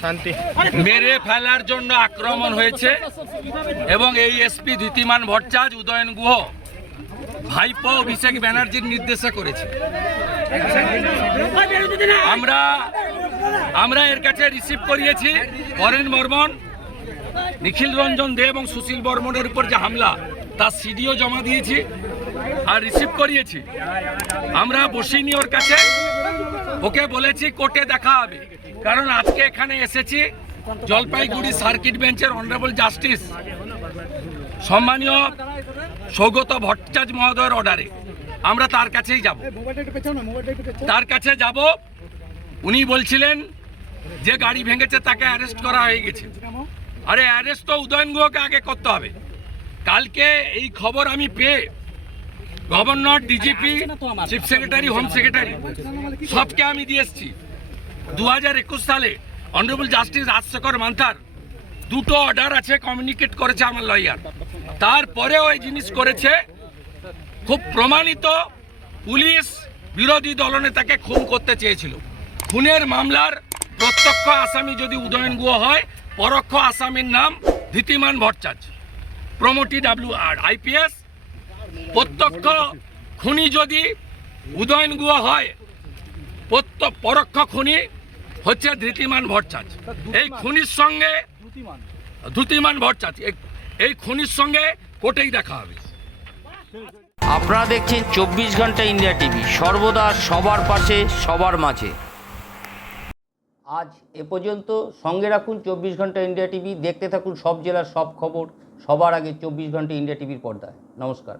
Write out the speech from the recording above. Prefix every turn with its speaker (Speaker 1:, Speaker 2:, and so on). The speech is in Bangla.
Speaker 1: শান্তি।
Speaker 2: মেরে ফেলার জন্য আক্রমণ হয়েছে এবং এই এসপি ধীতিমান ভট্টাচার্য, উদয়ন গুহ, ভাইপো অভিষেক ব্যানার্জির নির্দেশে করেছে। আমরা আমরা এর কাছে রিসিভ করিয়েছি বরেন বর্মন, নিখিল রঞ্জন দে এবং সুশীল বর্মনের উপর যে হামলা তার সিডিও জমা দিয়েছি আর রিসিভ করিয়েছি। আমরা বসিনি ওর কাছে। ওকে বলেছি, কোর্টে দেখা হবে। কারণ আজকে এখানে এসেছি জলপাইগুড়ি সার্কিট বেঞ্চের অনারেবল জাস্টিস। সম্মানীয় সৌগত ভট্টাচার্য মহোদয়ের অর্ডারে আমরা তার কাছেই যাব। তার কাছে যাব। উনি বলছিলেন যে গাড়ি ভেঙেছে তাকে অ্যারেস্ট করা হয়ে গেছে। আরে অ্যারেস্ট তো উদয়ন গুহকে আগে করতে হবে। কালকে এই খবর আমি পেয়ে governor D G P chief secretary home secretary সবকে আমি দিয়ে এসছি। দু হাজার একুশ সালে অনারেবল জাস্টিস রাজশেখর মান্থার দুটো অর্ডার আছে কমিউনিকেট করেছে আমার লয়ার তারপরেও এই জিনিস করেছে, খুব প্রমাণিত পুলিশ বিরোধী দলনেতাকে খুন করতে চেয়েছিল। খুনের মামলার প্রত্যক্ষ আসামি যদি উদয়ন গুহ হয়, পরোক্ষ আসামির নাম Dhitiman Bhattacharya. Promotee W R I P S প্রত্যক্ষ খুনি যদি উদয়ন গুহ হয় পরোক্ষ খুনি হচ্ছে ধৃতিমান ভট্টাচার্য এই খুনির সঙ্গে ধুতিমান। ভট্টাচার্য এই- এই খুনির সঙ্গে কোর্টেই দেখা হবে।
Speaker 3: আপনারা দেখছেন চব্বিশ ঘণ্টা ইন্ডিয়া টিভি। সর্বদা সবার পাশে সবার মাঝে। আজ এ পর্যন্ত সঙ্গে রাখুন চব্বিশ ঘণ্টা ইন্ডিয়া টিভি। দেখতে থাকুন সব জেলার সব খবর। সবার আগে চব্বিশ ঘণ্টা ইন্ডিয়া টিভির পর্দায়। নমস্কার।